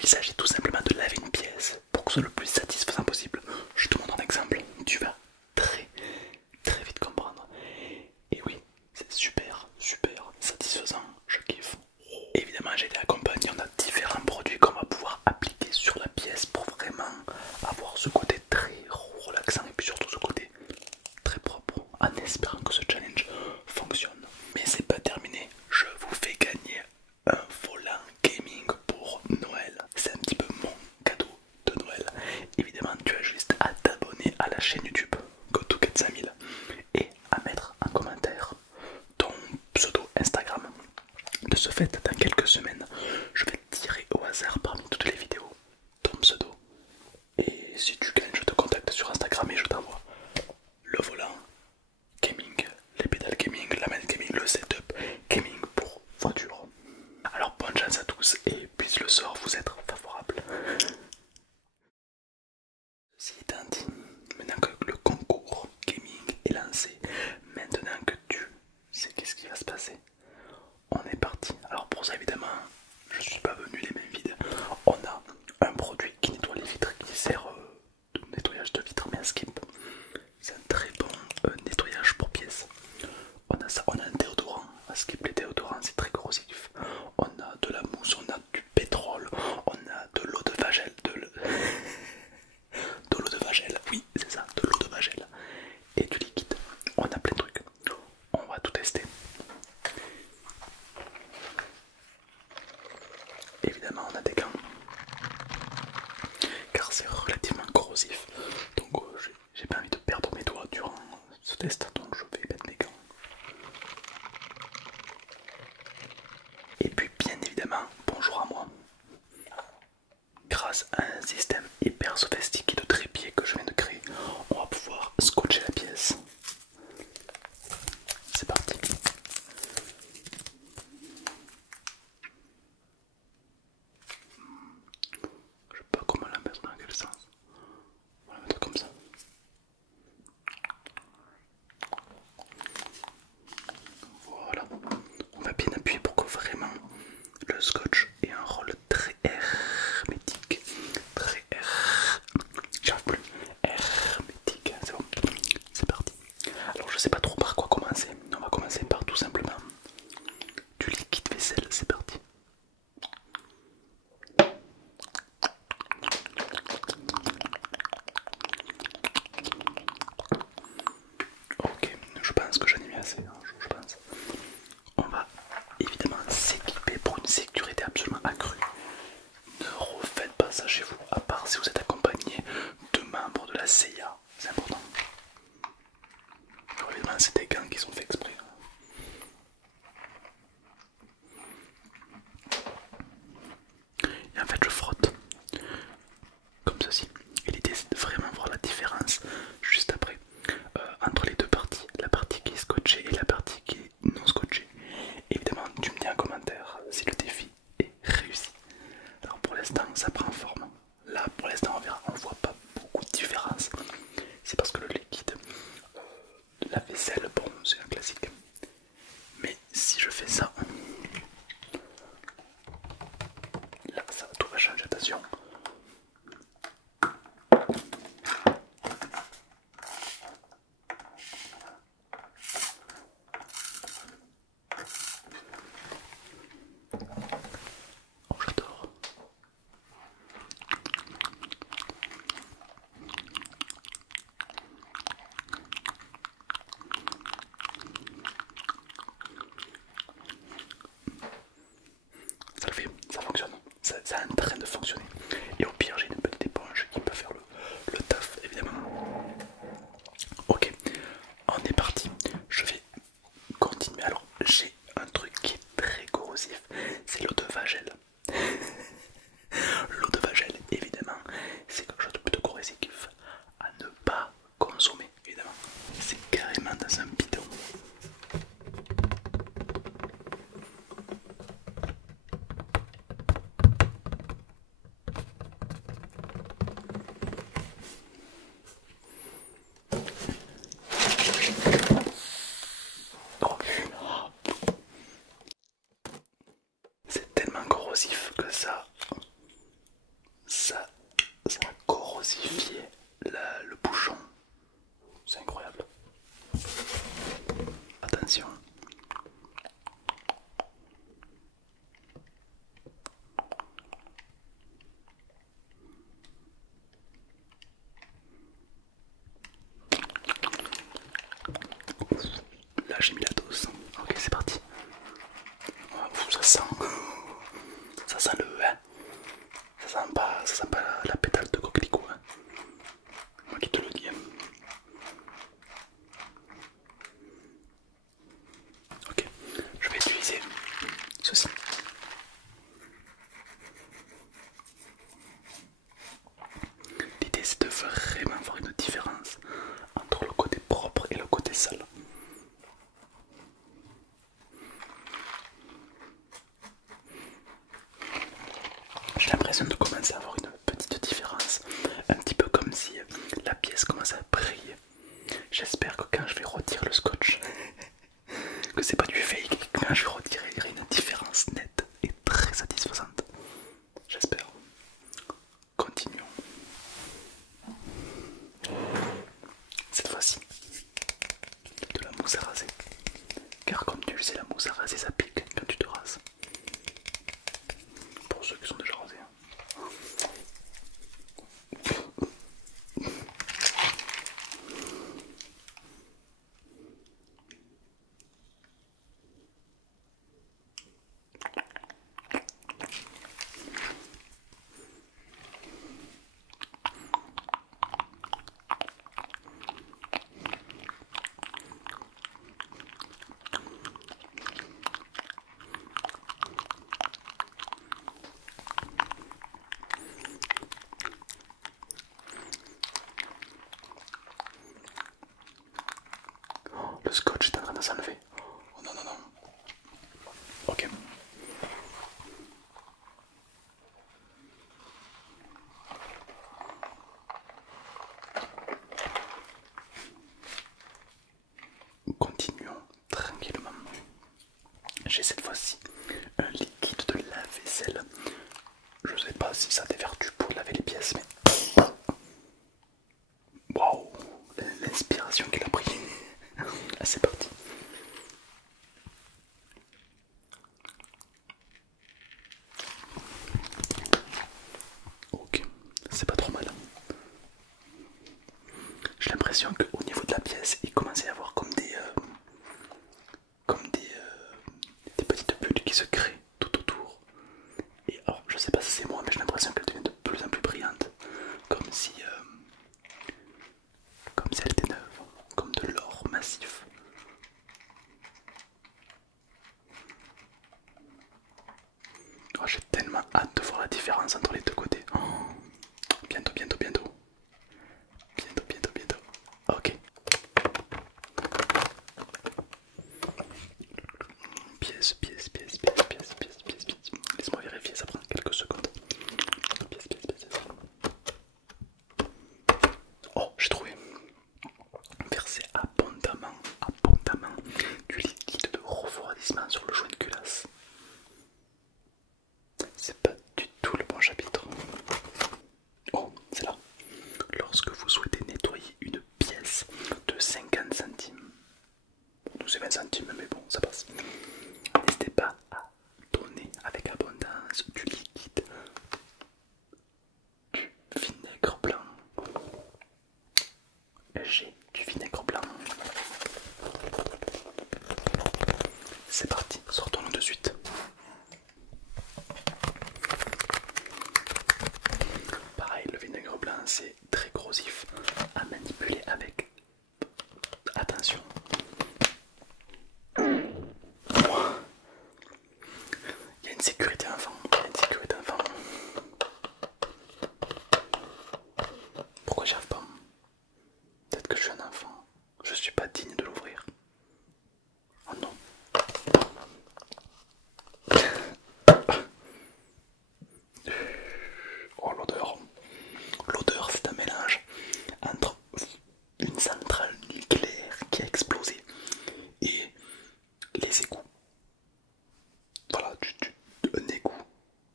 Il s'agit tout simplement de laver une pièce pour que ce soit le plus satisfaisant possible. Je te montre un exemple, tu vas très très vite comprendre. Et oui, c'est super satisfaisant, je kiffe. Évidemment, j'ai été accompagné, on a différents produits qu'on va pouvoir appliquer sur la pièce pour vraiment avoir ce côté très relaxant et puis surtout ce côté très propre, en espérant que ce challenge fonctionne. Mais c'est pas terminé, je vous fais gagner un volant gaming pour Noël. C'est un petit peu mon cadeau de Noël. Évidemment, tu as juste à t'abonner à la chaîne YouTube GoToGet5000 et à mettre un commentaire ton pseudo Instagram. De ce fait, dans quelques semaines, je vais tirer au hasard parmi toutes les vidéos ton pseudo. Et si tu gagnes, je te contacte sur Instagram et je t'envoie le volant gaming, les pédales gaming, la manette gaming, le setup gaming pour voiture. Alors bonne chance à tous et puisse le sort vous être favorable. Ceci étant dit, maintenant que le concours gaming est lancé, maintenant que tu sais qu'est-ce qui va se passer, on est parti. Alors pour ça évidemment, je suis pas venu les mains vides. On a un produit qui nettoie les vitres, qui sert de nettoyage de vitres mais à skip. C'est un très bon nettoyage pour pièces. On a ça, on a un déodorant à skip. Les déodorants c'est très corrosif. On a de la mousse, on a du pétrole, on a de l'eau de vagel, de l'eau de vagel, oui c'est ça, de l'eau de vagel et du liquide. On a plein de trucs. On va tout tester. Évidemment on a des gants car c'est relativement corrosif. Donc j'ai pas envie de perdre mes doigts durant ce test, donc je vais mettre mes gants. Et puis bien évidemment, bonjour à moi. Grâce à un système hyper sophistiqué de trépied que je viens de créer, on va pouvoir scotcher la pièce. C'est parti. Je sais pas comment la mettre, dans quel sens. On va la mettre comme ça. Voilà. On va bien appuyer pour que vraiment le scotch ait un rôle très hermétique. Très j'arrive plus. Hermétique. C'est bon. C'est parti. Alors je sais pas trop par quoi commencer. On va commencer par tout simplement du liquide vaisselle. C'est parti. Ok, je pense que j'en ai mis assez, hein, je pense. On va évidemment s'équiper pour une sécurité absolument accrue. Ne refaites pas ça chez vous, à part si vous êtes accompagné de membres de la CIA, c'est important. Alors évidemment c'est des gants qui sont faits exprès. Et en fait je frotte comme ceci. Et l'idée c'est de vraiment voir la différence juste après entre les deux parties, la partie qui est scotchée et la partie qui est non scotchée. Évidemment tu me dis en commentaire si le défi est réussi. Alors pour l'instant ça prend forme. Là pour l'instant on verra, on voit pas beaucoup de différence. C'est parce que le liquide de la vaisselle, bon c'est un classique. Mais si je fais ça, là ça tout va changer, attention. Oh j'adore. Ça le fait, ça fonctionne, ça est en train de fonctionner. J'ai l'impression de commencer à avoir une petite différence, un petit peu comme si la pièce commence à briller. J'espère que quand je vais retirer le scotch, que c'est pas du fake, et que quand je vais retirer, il y aura une différence nette et très satisfaisante. J'espère. Continuons. Cette fois-ci, de la mousse à raser. Car comme tu le sais, la mousse à raser ça pique quand tu te rases. Pour ceux qui sont déjà rasés. Le scotch est en train de s'enlever. Oh non, non, non. Ok. Continuons tranquillement. J'ai cette fois-ci un liquide de lave-vaisselle. Je sais pas si ça a des vertus pour laver les pièces, mais waouh, l'inspiration qu'il a pris. Ah, c'est parti. Ok, c'est pas trop mal. J'ai l'impression qu'au niveau de la pièce, il commence à y avoir comme des petites bulles qui se créent tout autour. Et alors, je sais pas si c'est moi, mais j'ai l'impression qu'elle devient de plus en plus brillante, comme si elle était neuve, comme de l'or massif. Oh, j'ai tellement hâte de voir la différence entre les deux côtés. Oh, bientôt, bientôt, bientôt. Bientôt, bientôt, bientôt. Ok. Pièce, pièce, pièce, pièce, pièce, pièce, pièce, pièce. Laisse-moi vérifier, ça prend quelques secondes. Pièce, pièce, pièce, pièce. Oh, j'ai trouvé. Versez abondamment, abondamment du liquide de refroidissement sur le joint de culasse. C'est pas du tout le bon chapitre. Oh, c'est là. Lorsque vous souhaitez nettoyer une pièce de 50 centimes, nous c'est 20 centimes, mais bon, ça passe. N'hésitez pas à donner avec abondance du liquide, du vinaigre blanc. J'ai du vinaigre blanc. C'est parti, sortons-le de suite. Pareil, le vinaigre blanc c'est très corrosif à manipuler avec attention. Il y a une sécurité enfant, il y a une sécurité enfant. Pourquoi j'y arrive pas? Peut-être que je suis un enfant, je suis pas digne de l'ouvrir. Oh non. Oh l'odeur. L'odeur c'est un mélange entre une centrale nucléaire qui a explosé et les égouts. Voilà, un égout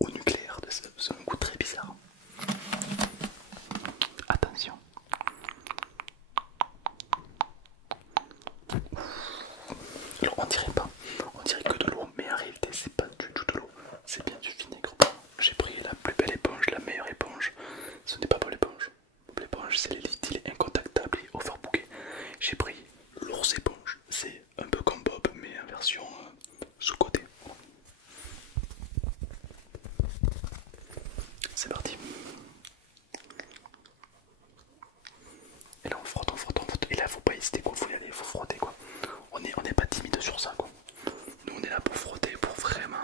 au nucléaire, c'est un goût très bizarre. Attention. Alors on dirait pas, on dirait que de l'eau, mais en réalité c'est pas du tout de l'eau, c'est bien du vinaigre blanc. J'ai pris la plus belle éponge, la meilleure éponge. Ce n'est pas pour l'éponge. L'éponge c'est les litiles incontactables et overbookés. J'ai pris l'ours éponge, c'est un peu comme Bob mais en version sous-côté. C'est parti. Et là on frotte, on frotte, on frotte. Et là faut pas hésiter quoi, faut y aller, faut frotter quoi. On n'est pas timide sur ça quoi. Nous on est là pour frotter, pour vraiment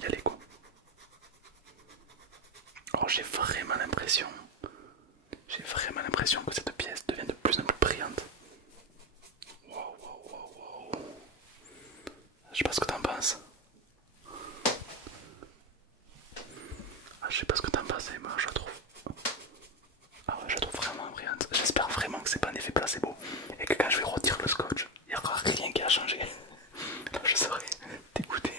y aller quoi. Alors j'ai vraiment l'impression que cette pièce devient de plus en plus brillante. Waouh, waouh, waouh, waouh. Je sais pas ce que t'en penses. je sais pas ce que t'en penses, mais moi je la trouve. Ah ouais, je la trouve vraiment brillante. J'espère vraiment que c'est pas un effet placebo et que quand je vais retirer le scotch, il n'y aura rien qui a changé. Là, je serai dégoûté.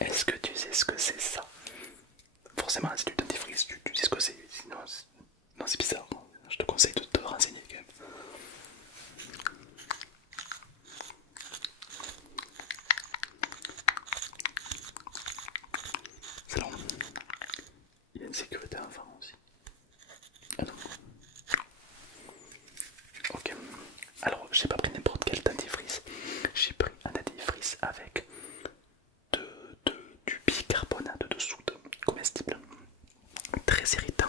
Est-ce que tu sais ce que c'est ça? Forcément, si tu dentifrice, tu sais ce que c'est. Sinon, non, c'est bizarre. Je te conseille de te renseigner quand même. C'est long. Il y a une sécurité enfant aussi. Ah non. Ok. Alors, j'ai pas pris n'importe quel dentifrice. J'ai pris un dentifrice avec du bicarbonate de soude comestible. Très irritant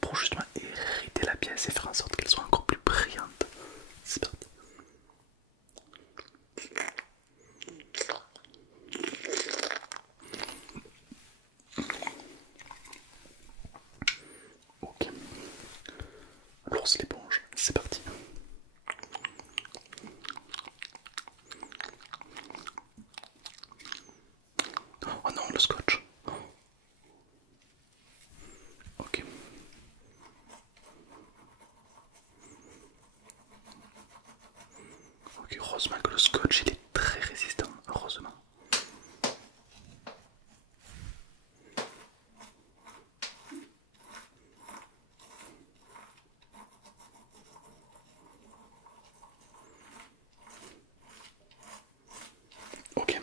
pour justement irriter la pièce et faire en sorte qu'elle soit encore plus brillante. C'est parti. Ok. L'ours l'éponge, c'est parti. Oh non, le scotch. Ok. Ok, heureusement que le scotch il est très résistant, heureusement. Ok,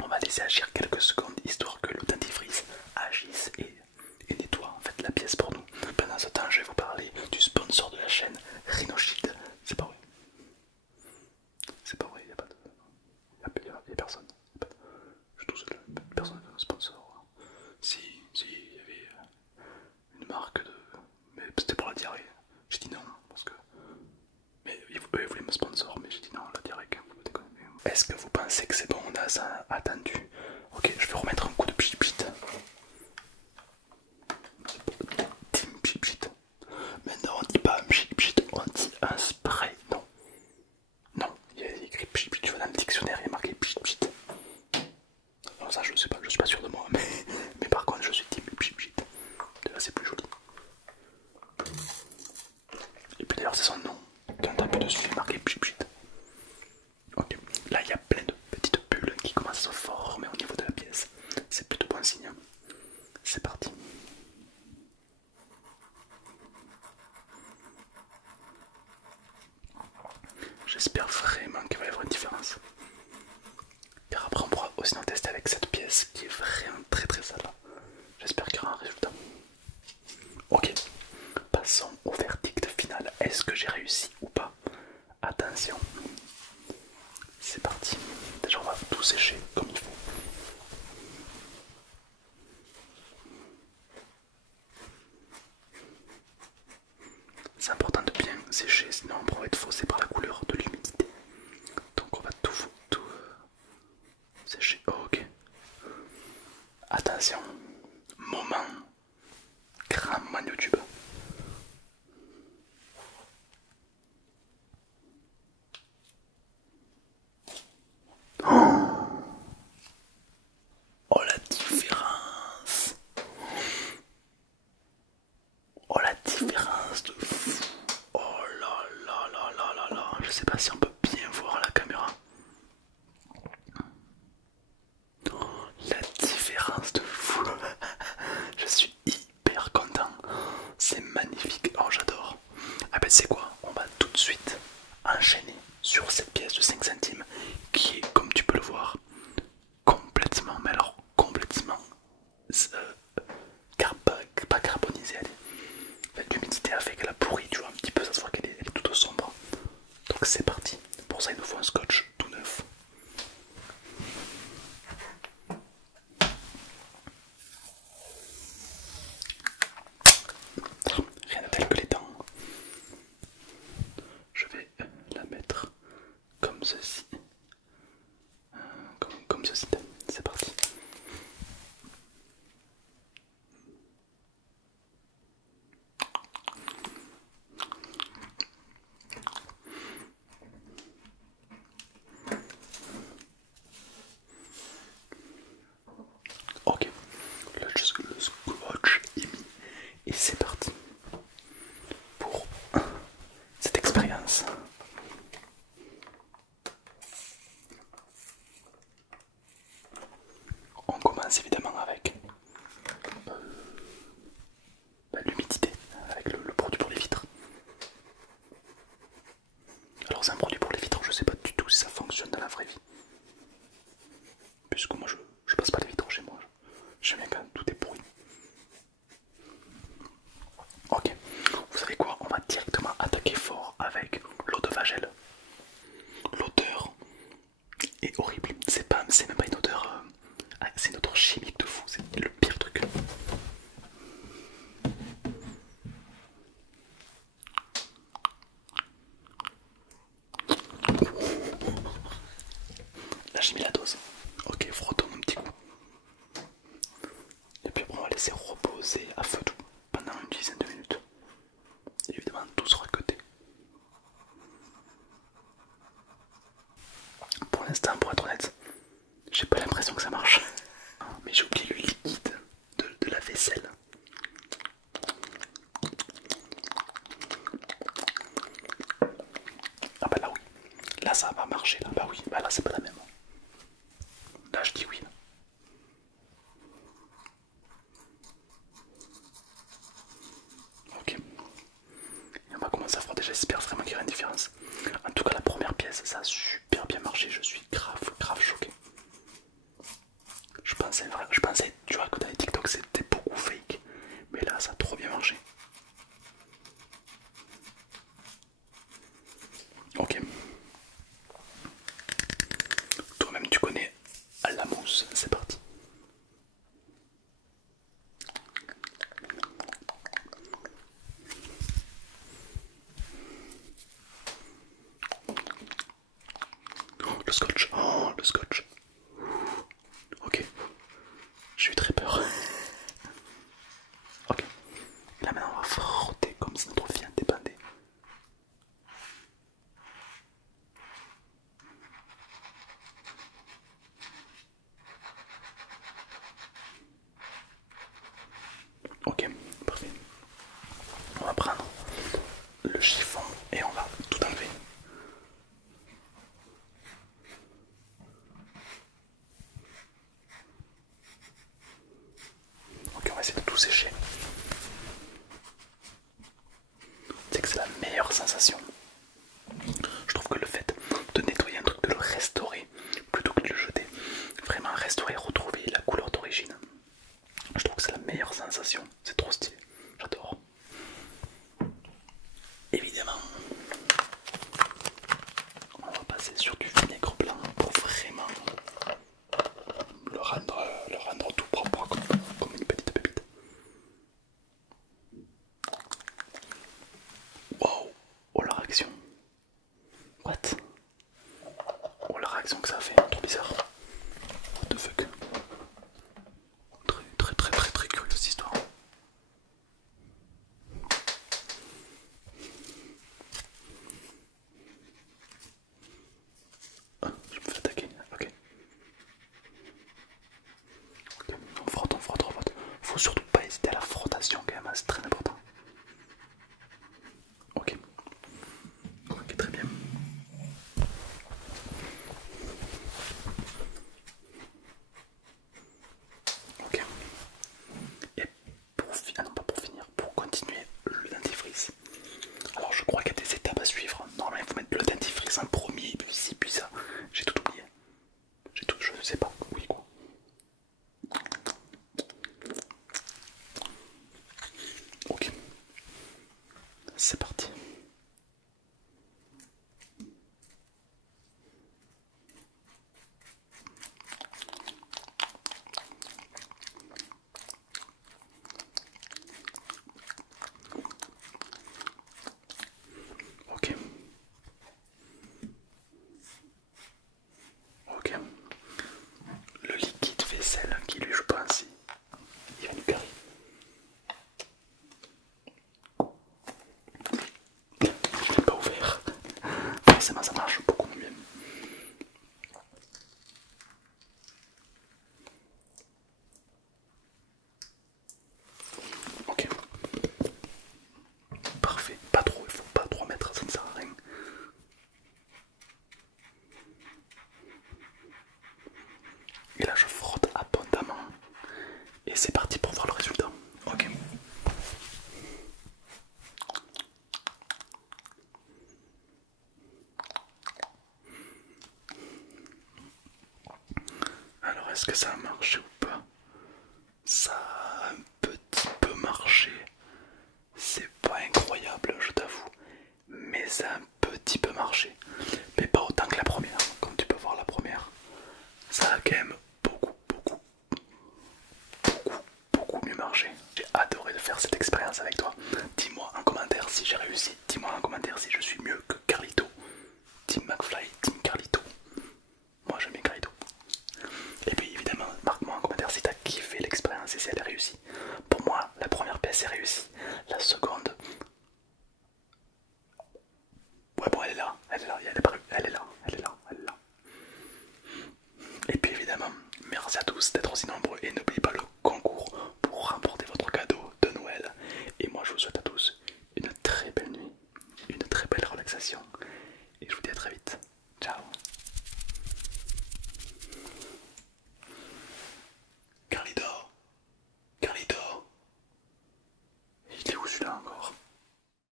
on va laisser agir quelques secondes histoire que le dentifrice agisse et nettoie en fait la pièce pour nous. Pendant ce temps, je vais vous parler du sponsor de la chaîne, Rhinoshield. C'est pas vrai. C'est pas vrai, y a pas de. Y a personne. Je suis tout seul, personne ne veut un sponsor. Si, il y avait une marque de. Mais c'était pour la diarrhée. J'ai dit non, parce que. Mais eux ils voulaient me sponsor, mais j'ai dit non, la diarrhée, vous me déconnez. Est-ce que vous pensez que c'est bon, on a ça attendu? Ok, je vais remettre un coup de pchit pchit. Team pchit pchit. Mais non, on dit pas un pchit pchit, on dit un spray. Non, non, il y a écrit pchit pchit, tu vois dans le dictionnaire, il y a marqué pchit pchit. Non, ça je sais pas, je suis pas sûr de moi, mais par contre je suis team pchit pchit. Là c'est plus joli. Et puis d'ailleurs c'est son nom. Quand t'appuies dessus, il est marqué pchit pchit. Ok, là il y a plein de petites bulles qui commencent à se former au niveau de la pièce. C'est plutôt bon signe. C'est parti. J'espère vraiment qu'il va y avoir une différence. Car après on pourra aussi en tester avec cette pièce qui est vraiment très très sale. J'espère qu'il y aura un résultat. Ok, passons au verdict final. Est-ce que j'ai réussi ou pas? Attention. C'est parti. Déjà on va tout sécher comme il faut. C'est important de bien sécher, sinon on pourrait être faussé par la couleur de l'humidité. Donc on va tout sécher. Oh, ok. Attention. Moment. Grand moment YouTube. Oh la différence. Oh la différence de fou. Oh là là là là là là. Je sais pas si on peut bien voir la caméra. La différence de fou. Je suis hyper content. C'est magnifique. Oh j'adore. Ah ben c'est quoi? On va tout de suite enchaîner sur cette pièce de 5 centimes qui est, comme tu peux le voir, complètement, mais alors complètement pas carbonisée. L'humidité a fait qu'elle a pourri, tu vois, un petit peu, ça se voit qu'elle est toute sombre. Donc c'est parti. Pour ça il nous faut un scotch tout neuf. Rien de tel que les dents. Je vais la mettre comme ceci. Comme ceci. C'est parti. est horrible. C'est même pas une odeur, c'est une odeur chimique de fou. C'est le pire truc. Là j'ai mis la dose. Ok, frottons un petit coup. Et puis après on va laisser reposer à feu doux pendant une dizaine de minutes. Et évidemment tout sera coté. Pour l'instant, pour être honnête, j'ai pas l'impression que ça marche. Mais j'ai oublié le liquide de la vaisselle. Ah bah là oui, là ça va marcher, là bah oui, bah là c'est pas la même. Là je dis oui. Ok. Et on va commencer à frotter, j'espère vraiment qu'il y aura une différence. En tout cas la première pièce ça a super bien marché, je suis grave choqué. Je pensais tu vois que dans les TikTok c'était beaucoup fake. Mais là ça a trop bien marché. Ok. Toi-même tu connais la mousse, c'est parti. Oh, le scotch, oh le scotch. Ok, j'ai eu très peur. Ok, là maintenant on va frotter comme si notre fille en dépendait. Ok, parfait. On va prendre le chiffon et on va tout enlever. Ok, on va essayer de tout sécher. C'est que c'est la meilleure sensation. Je trouve que le fait de nettoyer un truc, de le restaurer plutôt que de le jeter, vraiment restaurer, retrouver la couleur d'origine, je trouve que c'est la meilleure sensation. C'est trop stylé, j'adore. Évidemment, on va passer sur du vinaigre blanc pour vraiment le rendre tout propre comme une petite pépite. Waouh, oh la réaction. What? Oh la réaction que ça a fait, trop bizarre. What the fuck. Très curieux cette histoire. Ah, je me fais attaquer, ok. On frotte, on frotte, on frotte. Faut surtout pas hésiter à la frottation quand même, c'est très important. Ok. Ok, très bien. Ok. Et ah non, pas pour finir, pour continuer le dentifrice. Alors je crois qu'il y a des étapes à suivre. Normalement il faut mettre le dentifrice en premier, puis ci, puis ça. J'ai tout oublié. J'ai tout, je ne sais pas. Oui quoi. Ok. C'est parti. Ok. Ok. Le liquide vaisselle qui lui je pense il va nous carrer. Je l'ai pas ouvert. Forcément ça marche beaucoup mieux. Ok. Parfait. Pas trop, il faut pas trop mettre, ça ne sert à rien. Et là je frotte abondamment. Et c'est parti pour voir le résultat. Ok. Alors est-ce que ça a marché ou pas? Ça a un petit peu marché. C'est pas incroyable, je t'avoue. Mais ça a un petit peu marché. Mais pas autant que la première. Comme tu peux voir la première, là, elle est là, elle est apparue, elle est là, elle est là, elle est là. Et puis évidemment, merci à tous d'être aussi nombreux et n'oubliez pas le concours pour remporter votre cadeau de Noël. Et moi je vous souhaite à tous une très belle nuit, une très belle relaxation